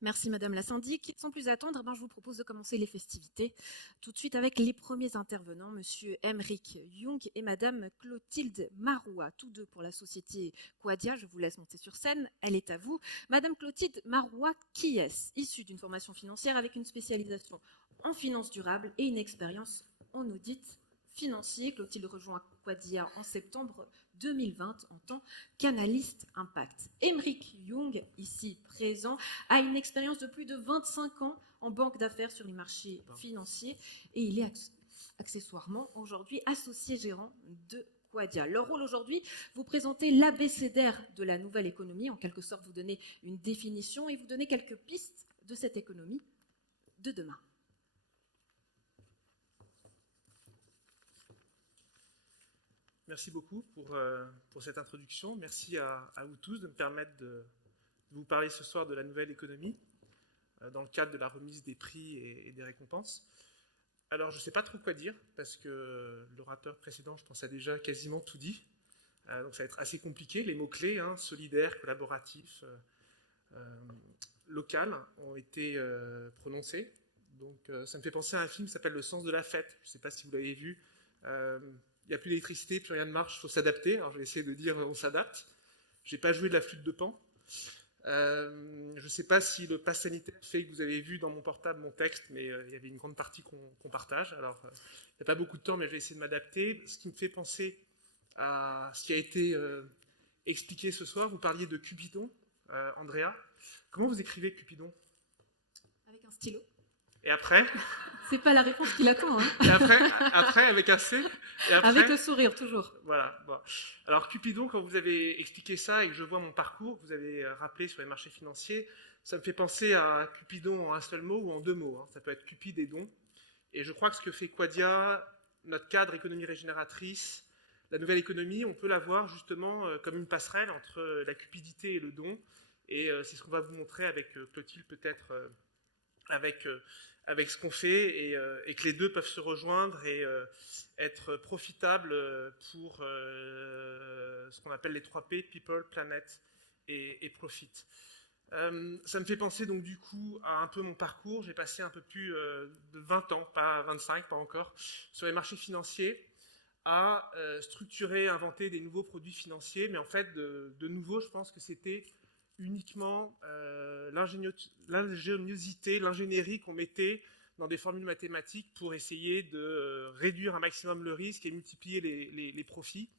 Merci Madame la syndic. Sans plus attendre, je vous propose de commencer les festivités tout de suite avec les premiers intervenants, Monsieur Emeric Young et Madame Clotilde Maroua, tous deux pour la société Quadia. Je vous laisse monter sur scène, elle est à vous. Madame Clotilde Maroua, qui est issue d'une formation financière avec une spécialisation en finance durable et une expérience en audit financier. Clotilde rejoint Quadia en septembre 2020 en tant qu'analyste impact. Emeric Young, ici présent, a une expérience de plus de 25 ans en banque d'affaires sur les marchés financiers et il est accessoirement aujourd'hui associé gérant de Quadia. Leur rôle aujourd'hui, vous présenter l'abécédaire de la nouvelle économie, en quelque sorte vous donner une définition et vous donner quelques pistes de cette économie de demain. Merci beaucoup pour cette introduction. Merci à vous tous de me permettre de vous parler ce soir de la nouvelle économie dans le cadre de la remise des prix et des récompenses. Alors, je ne sais pas trop quoi dire parce que l'orateur précédent, je pense, a déjà quasiment tout dit. Donc, ça va être assez compliqué. Les mots-clés, solidaire, collaboratif, local, ont été prononcés. Donc, ça me fait penser à un film qui s'appelle Le sens de la fête. Je ne sais pas si vous l'avez vu. Il n'y a plus d'électricité, plus rien ne marche, il faut s'adapter. Alors je vais essayer de dire on s'adapte. Je n'ai pas joué de la flûte de Pan. Je ne sais pas si le pass sanitaire fait que vous avez vu dans mon portable mon texte, mais il y avait une grande partie qu'on partage. Alors il n'y a pas beaucoup de temps, mais je vais essayer de m'adapter. Ce qui me fait penser à ce qui a été expliqué ce soir. Vous parliez de Cupidon, Andrea. Comment vous écrivez Cupidon? Avec un stylo. Et après? C'est pas la réponse qu'il attend. Et après, avec un C. Et après, avec le sourire, toujours. Voilà. Bon. Alors, Cupidon, quand vous avez expliqué ça et que je vois mon parcours, vous avez rappelé sur les marchés financiers, ça me fait penser à Cupidon en un seul mot ou en deux mots. Ça peut être Cupide et don. Et je crois que ce que fait Quadia, notre cadre économie régénératrice, la nouvelle économie, on peut la voir justement comme une passerelle entre la cupidité et le don. Et c'est ce qu'on va vous montrer avec Clotilde, peut-être avec ce qu'on fait et que les deux peuvent se rejoindre et être profitables pour ce qu'on appelle les 3 P, People, Planet et Profit. Ça me fait penser donc du coup à un peu mon parcours. J'ai passé un peu plus de 20 ans, pas 25, pas encore, sur les marchés financiers à structurer, inventer des nouveaux produits financiers, mais en fait de nouveau, je pense que c'était uniquement l'ingéniosité, l'ingénierie qu'on mettait dans des formules mathématiques pour essayer de réduire un maximum le risque et multiplier les profits.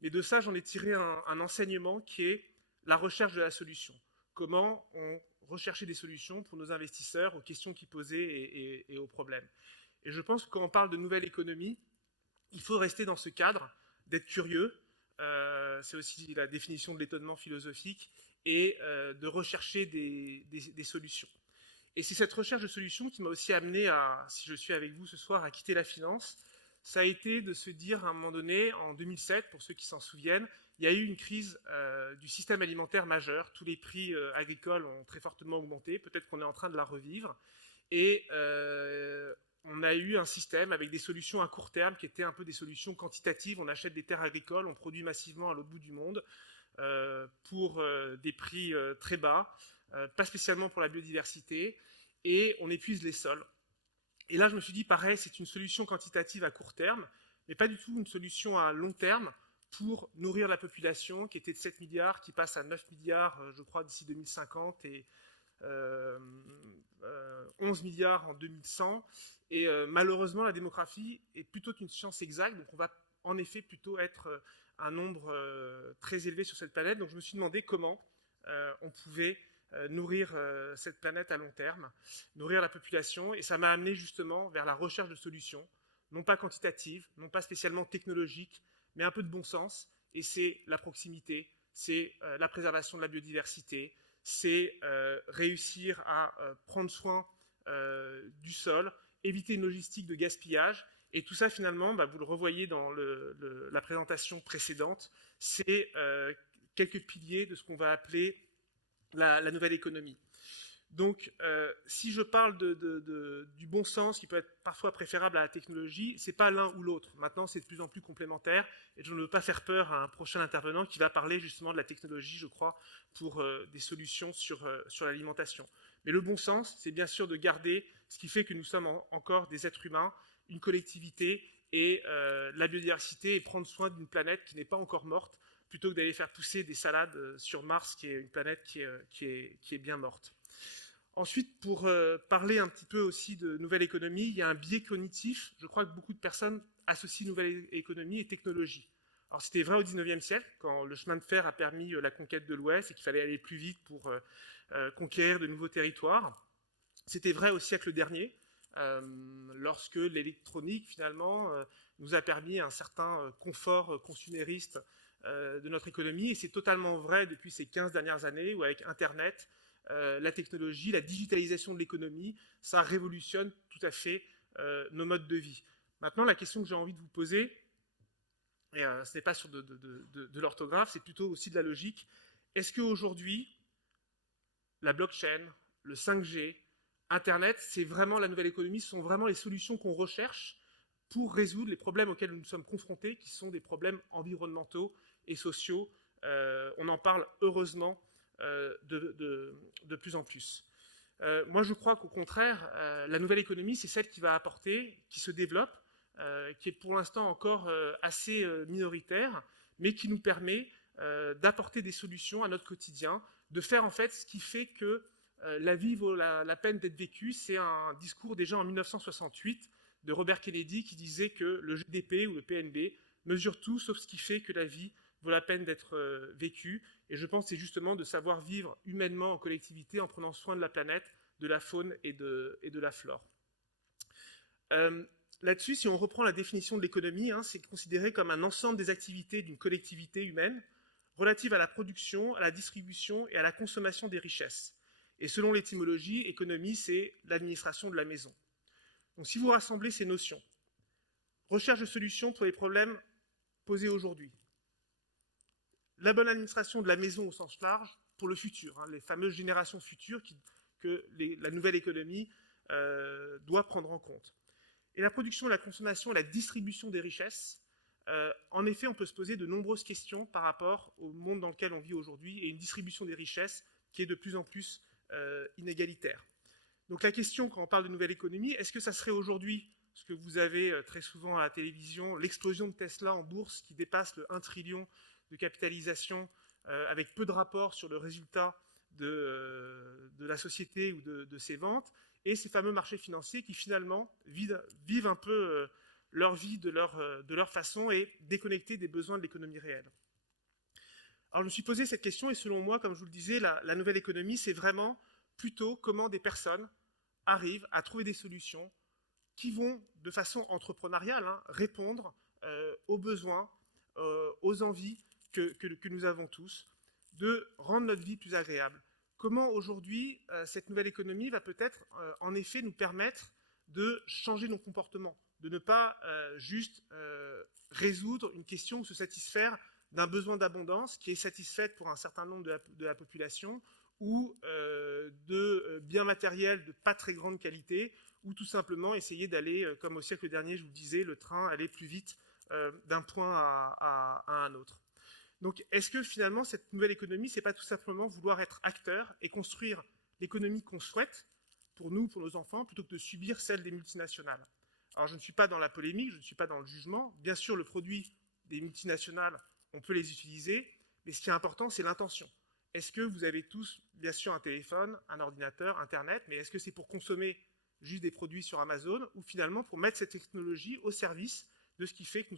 Mais de ça, j'en ai tiré un enseignement qui est la recherche de la solution. Comment on recherchait des solutions pour nos investisseurs aux questions qu'ils posaient et aux problèmes. Et je pense que quand on parle de nouvelle économie, il faut rester dans ce cadre, d'être curieux. C'est aussi la définition de l'étonnement philosophique et de rechercher des solutions. Et c'est cette recherche de solutions qui m'a aussi amené à, si je suis avec vous ce soir, à quitter la finance. Ça a été de se dire à un moment donné, en 2007, pour ceux qui s'en souviennent, il y a eu une crise du système alimentaire majeure. Tous les prix agricoles ont très fortement augmenté. Peut-être qu'on est en train de la revivre. Et on a eu un système avec des solutions à court terme qui étaient un peu des solutions quantitatives. On achète des terres agricoles, on produit massivement à l'autre bout du monde pour des prix très bas, pas spécialement pour la biodiversité, et on épuise les sols. Et là, je me suis dit, pareil, c'est une solution quantitative à court terme, mais pas du tout une solution à long terme pour nourrir la population qui était de 7 milliards, qui passe à 9 milliards, je crois, d'ici 2050, et 11 milliards en 2100. Et malheureusement, la démographie est plutôt qu'une science exacte, donc on va en effet plutôt être un nombre très élevé sur cette planète. Donc je me suis demandé comment on pouvait nourrir cette planète à long terme, nourrir la population, et ça m'a amené justement vers la recherche de solutions, non pas quantitatives, non pas spécialement technologiques, mais un peu de bon sens, et c'est la proximité, c'est la préservation de la biodiversité, c'est réussir à prendre soin du sol, éviter une logistique de gaspillage. Et tout ça, finalement, vous le revoyez dans la présentation précédente, c'est quelques piliers de ce qu'on va appeler la nouvelle économie. Donc, si je parle du bon sens qui peut être parfois préférable à la technologie, ce n'est pas l'un ou l'autre. Maintenant, c'est de plus en plus complémentaire et je ne veux pas faire peur à un prochain intervenant qui va parler justement de la technologie, je crois, pour des solutions sur l'alimentation. Mais le bon sens, c'est bien sûr de garder ce qui fait que nous sommes encore des êtres humains, une collectivité et la biodiversité et prendre soin d'une planète qui n'est pas encore morte plutôt que d'aller faire pousser des salades sur Mars, qui est une planète qui est bien morte. Ensuite, pour parler un petit peu aussi de nouvelle économie, il y a un biais cognitif. Je crois que beaucoup de personnes associent nouvelle économie et technologie. Alors c'était vrai au XIXe siècle, quand le chemin de fer a permis la conquête de l'Ouest et qu'il fallait aller plus vite pour conquérir de nouveaux territoires. C'était vrai au siècle dernier, lorsque l'électronique, finalement, nous a permis un certain confort consumériste de notre économie. Et c'est totalement vrai depuis ces 15 dernières années, où avec Internet, la technologie, la digitalisation de l'économie, ça révolutionne tout à fait nos modes de vie. Maintenant, la question que j'ai envie de vous poser, et ce n'est pas sur de l'orthographe, c'est plutôt aussi de la logique. Est-ce qu'aujourd'hui, la blockchain, le 5G, Internet, c'est vraiment la nouvelle économie, ce sont vraiment les solutions qu'on recherche pour résoudre les problèmes auxquels nous sommes confrontés, qui sont des problèmes environnementaux et sociaux. On en parle heureusement de plus en plus. Moi, je crois qu'au contraire, la nouvelle économie, c'est celle qui va apporter, qui se développe, qui est pour l'instant encore assez minoritaire, mais qui nous permet d'apporter des solutions à notre quotidien, de faire en fait ce qui fait que la vie vaut la peine d'être vécue. C'est un discours déjà en 1968 de Robert Kennedy qui disait que le GDP ou le PNB mesure tout sauf ce qui fait que la vie vaut la peine d'être vécue. Et je pense que c'est justement de savoir vivre humainement en collectivité en prenant soin de la planète, de la faune et de la flore. Là-dessus, si on reprend la définition de l'économie, c'est considéré comme un ensemble des activités d'une collectivité humaine relatives à la production, à la distribution et à la consommation des richesses. Et selon l'étymologie, économie, c'est l'administration de la maison. Donc si vous rassemblez ces notions, recherche de solutions pour les problèmes posés aujourd'hui, la bonne administration de la maison au sens large pour le futur, les fameuses générations futures que la nouvelle économie doit prendre en compte. Et la production, la consommation, la distribution des richesses, en effet, on peut se poser de nombreuses questions par rapport au monde dans lequel on vit aujourd'hui et une distribution des richesses qui est de plus en plus inégalitaire. Donc la question, quand on parle de nouvelle économie, est-ce que ça serait aujourd'hui, ce que vous avez très souvent à la télévision, l'explosion de Tesla en bourse qui dépasse le 1 trillion de capitalisation avec peu de rapport sur le résultat de la société ou de ses ventes, et ces fameux marchés financiers qui finalement vivent un peu leur vie de leur façon et déconnectés des besoins de l'économie réelle. Alors je me suis posé cette question et selon moi, comme je vous le disais, la nouvelle économie, c'est vraiment plutôt comment des personnes arrivent à trouver des solutions qui vont, de façon entrepreneuriale, répondre aux besoins, aux envies que nous avons tous, de rendre notre vie plus agréable. Comment aujourd'hui, cette nouvelle économie va peut-être, en effet, nous permettre de changer nos comportements, de ne pas juste résoudre une question ou se satisfaire d'un besoin d'abondance qui est satisfait pour un certain nombre de la population, ou de biens matériels de pas très grande qualité, ou tout simplement essayer d'aller, comme au siècle dernier, je vous le disais, le train aller plus vite d'un point à un autre. Donc, est-ce que finalement, cette nouvelle économie, c'est pas tout simplement vouloir être acteur et construire l'économie qu'on souhaite pour nous, pour nos enfants, plutôt que de subir celle des multinationales? Alors, je ne suis pas dans la polémique, je ne suis pas dans le jugement. Bien sûr, le produit des multinationales, on peut les utiliser, mais ce qui est important, c'est l'intention. Est-ce que vous avez tous, bien sûr, un téléphone, un ordinateur, Internet, mais est-ce que c'est pour consommer juste des produits sur Amazon ou finalement pour mettre cette technologie au service de ce qui fait que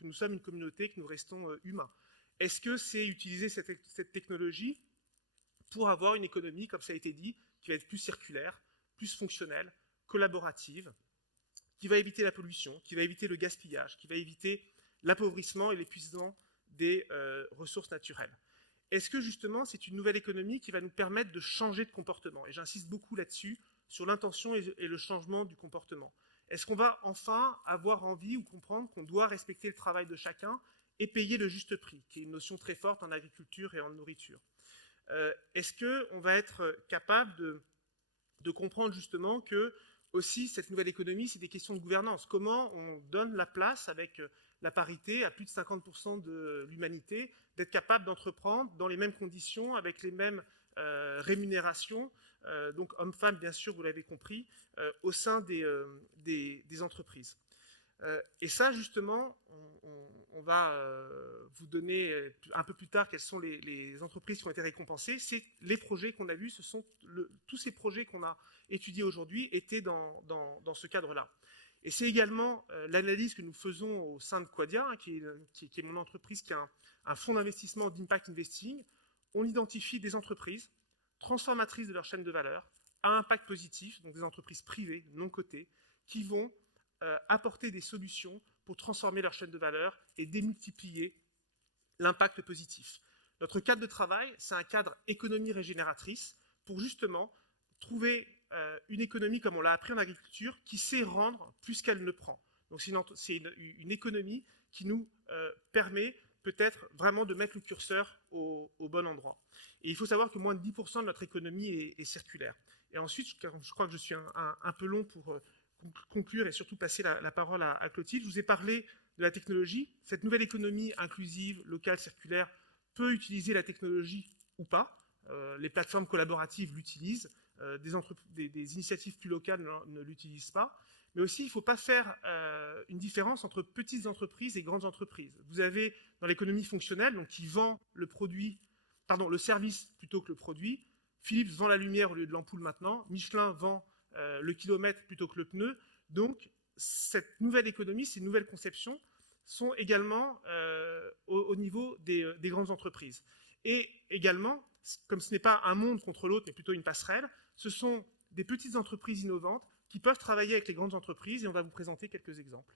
nous sommes une communauté, que nous restons humains? Est-ce que c'est utiliser cette technologie pour avoir une économie, comme ça a été dit, qui va être plus circulaire, plus fonctionnelle, collaborative, qui va éviter la pollution, qui va éviter le gaspillage, qui va éviter l'appauvrissement et l'épuisement des ressources naturelles? Est-ce que justement c'est une nouvelle économie qui va nous permettre de changer de comportement? Et j'insiste beaucoup là-dessus, sur l'intention et le changement du comportement. Est-ce qu'on va enfin avoir envie ou comprendre qu'on doit respecter le travail de chacun et payer le juste prix, qui est une notion très forte en agriculture et en nourriture? Est-ce qu'on va être capable de de comprendre justement que aussi cette nouvelle économie, c'est des questions de gouvernance. Comment on donne la place avec la parité à plus de 50% de l'humanité, d'être capable d'entreprendre dans les mêmes conditions, avec les mêmes rémunérations, donc hommes-femmes bien sûr, vous l'avez compris, au sein des entreprises. Et ça, justement, on va vous donner un peu plus tard quelles sont les entreprises qui ont été récompensées. C'est les projets qu'on a vus, ce sont tous ces projets qu'on a étudiés aujourd'hui étaient dans ce cadre-là. Et c'est également l'analyse que nous faisons au sein de Quadia, hein, qui est mon entreprise, qui a un fonds d'investissement d'impact investing. On identifie des entreprises transformatrices de leur chaîne de valeur, à impact positif, donc des entreprises privées, non cotées, qui vont apporter des solutions pour transformer leur chaîne de valeur et démultiplier l'impact positif. Notre cadre de travail, c'est un cadre économie régénératrice pour justement trouver une économie, comme on l'a appris en agriculture, qui sait rendre plus qu'elle ne prend. Donc c'est une économie qui nous permet peut-être vraiment de mettre le curseur au bon endroit. Et il faut savoir que moins de 10% de notre économie est circulaire. Et ensuite, je crois que je suis un peu long pour conclure et surtout passer la parole à Clotilde. Je vous ai parlé de la technologie. Cette nouvelle économie inclusive, locale, circulaire peut utiliser la technologie ou pas. Les plateformes collaboratives l'utilisent. Des initiatives plus locales ne l'utilisent pas. Mais aussi, il ne faut pas faire une différence entre petites entreprises et grandes entreprises. Vous avez dans l'économie fonctionnelle, donc qui vend le service plutôt que le produit. Philips vend la lumière au lieu de l'ampoule maintenant. Michelin vend le kilomètre plutôt que le pneu. Donc, cette nouvelle économie, ces nouvelles conceptions sont également au niveau des grandes entreprises. Et également, comme ce n'est pas un monde contre l'autre, mais plutôt une passerelle, ce sont des petites entreprises innovantes qui peuvent travailler avec les grandes entreprises et on va vous présenter quelques exemples.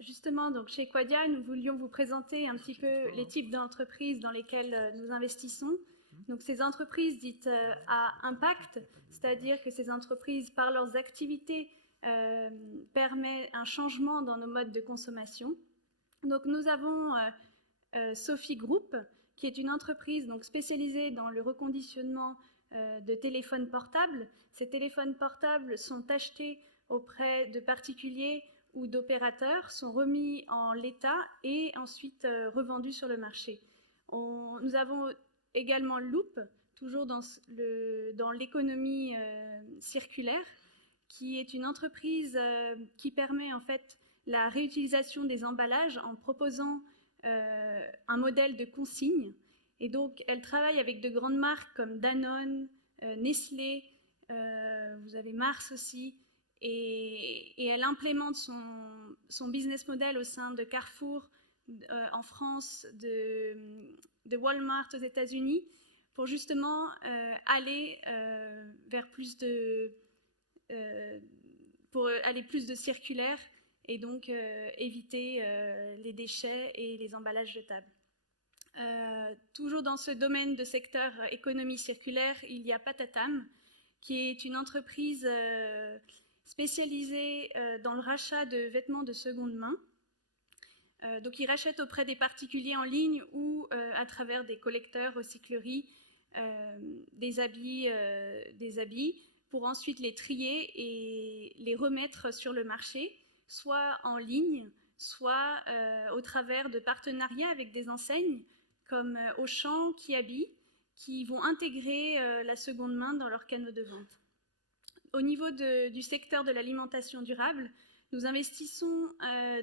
Justement, donc chez Quadia, nous voulions vous présenter un petit peu les types d'entreprises dans lesquelles nous investissons. Donc ces entreprises dites à impact, c'est-à-dire que ces entreprises, par leurs activités, permettent un changement dans nos modes de consommation. Donc nous avons Sophie Group, qui est une entreprise donc, spécialisée dans le reconditionnement de téléphones portables. Ces téléphones portables sont achetés auprès de particuliers ou d'opérateurs, sont remis en l'état et ensuite revendus sur le marché. Nous avons également Loop, toujours dans l'économie circulaire, qui est une entreprise qui permet en fait la réutilisation des emballages en proposant un modèle de consigne. Et donc, elle travaille avec de grandes marques comme Danone, Nestlé, vous avez Mars aussi, et elle implémente son business model au sein de Carrefour en France, de Walmart aux États-Unis, pour justement aller vers plus de circulaire et donc éviter les déchets et les emballages jetables. Toujours dans ce domaine de secteur économie circulaire, il y a Patatam, qui est une entreprise spécialisée dans le rachat de vêtements de seconde main. Donc ils rachètent auprès des particuliers en ligne ou à travers des collecteurs, recycleries, des habits pour ensuite les trier et les remettre sur le marché, soit en ligne, soit au travers de partenariats avec des enseignes comme Auchan, Kiabi, qui vont intégrer la seconde main dans leurs canaux de vente. Au niveau du secteur de l'alimentation durable, nous investissons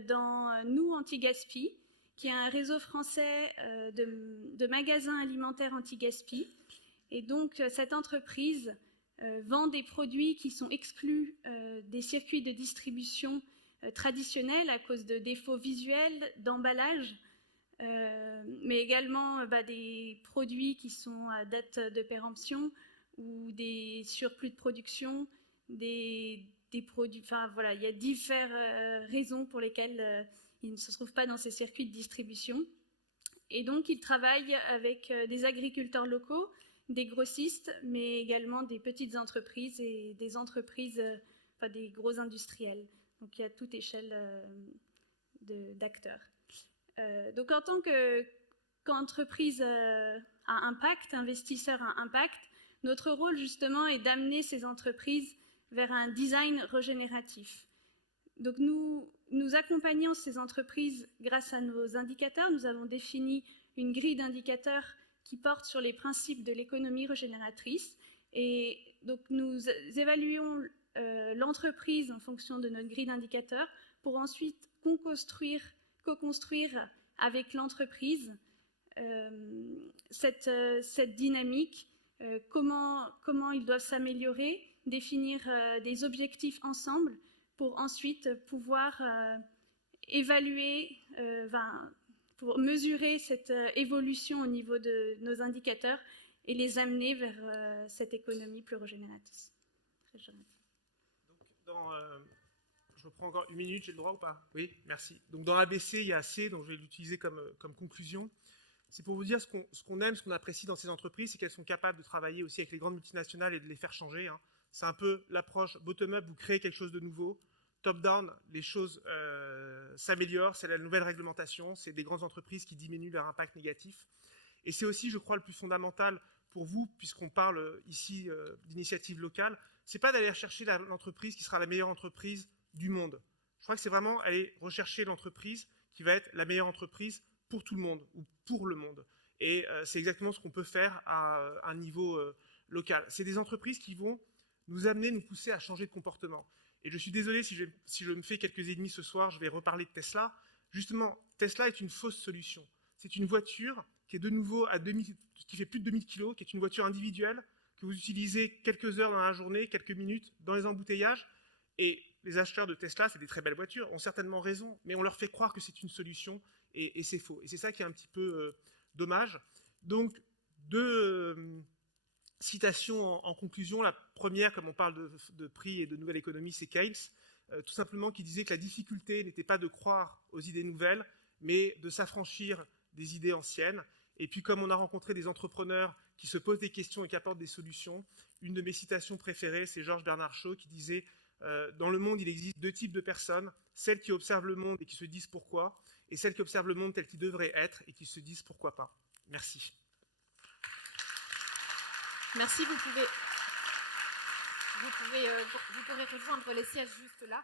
dans Nous Anti-Gaspi, qui est un réseau français de magasins alimentaires anti-gaspi. Et donc, cette entreprise vend des produits qui sont exclus des circuits de distribution traditionnels à cause de défauts visuels, d'emballage, mais également des produits qui sont à date de péremption ou des surplus de production, des produits, enfin voilà, il y a diverses raisons pour lesquelles ils ne se trouvent pas dans ces circuits de distribution. Et donc, ils travaillent avec des agriculteurs locaux, des grossistes, mais également des petites entreprises et des entreprises, enfin des gros industriels. Donc, il y a toute échelle d'acteurs. Donc, qu'entreprise à impact, investisseur à impact, notre rôle justement est d'amener ces entreprises vers un design régénératif. Donc nous accompagnons ces entreprises grâce à nos indicateurs. Nous avons défini une grille d'indicateurs qui porte sur les principes de l'économie régénératrice. Et donc nous évaluons l'entreprise en fonction de notre grille d'indicateurs pour ensuite co-construire avec l'entreprise cette dynamique, comment ils doivent s'améliorer, définir des objectifs ensemble pour ensuite pouvoir évaluer, pour mesurer cette évolution au niveau de nos indicateurs et les amener vers cette économie plus régénératrice. Donc, je reprends encore une minute, j'ai le droit ou pas? Oui, merci. Donc dans ABC, il y a C, donc je vais l'utiliser comme conclusion. C'est pour vous dire ce qu'on aime, ce qu'on apprécie dans ces entreprises, c'est qu'elles sont capables de travailler aussi avec les grandes multinationales et de les faire changer. Hein. C'est un peu l'approche bottom-up, vous créez quelque chose de nouveau. Top-down, les choses s'améliorent, c'est la nouvelle réglementation, c'est des grandes entreprises qui diminuent leur impact négatif. Et c'est aussi, je crois, le plus fondamental pour vous, puisqu'on parle ici d'initiative locale, c'est pas d'aller chercher l'entreprise qui sera la meilleure entreprise du monde. Je crois que c'est vraiment aller rechercher l'entreprise qui va être la meilleure entreprise pour tout le monde, ou pour le monde. Et c'est exactement ce qu'on peut faire à un niveau local. C'est des entreprises qui vont nous amener, nous pousser à changer de comportement. Et je suis désolé si je me fais quelques ennemis ce soir, je vais reparler de Tesla. Justement, Tesla est une fausse solution. C'est une voiture qui est de nouveau qui fait plus de 2000 kg, qui est une voiture individuelle, que vous utilisez quelques heures dans la journée, quelques minutes, dans les embouteillages. Et les acheteurs de Tesla, c'est des très belles voitures, ont certainement raison, mais on leur fait croire que c'est une solution, et c'est faux. Et c'est ça qui est un petit peu dommage. Donc, deux citations en conclusion. La première, comme on parle de prix et de nouvelle économie, c'est Keynes, tout simplement qui disait que la difficulté n'était pas de croire aux idées nouvelles, mais de s'affranchir des idées anciennes. Et puis, comme on a rencontré des entrepreneurs qui se posent des questions et qui apportent des solutions, une de mes citations préférées, c'est Georges Bernard Shaw qui disait dans le monde, il existe deux types de personnes, celles qui observent le monde et qui se disent pourquoi, et celles qui observent le monde tel qu'il devrait être et qui se disent pourquoi pas. Merci. Merci, vous pourrez rejoindre les sièges juste là.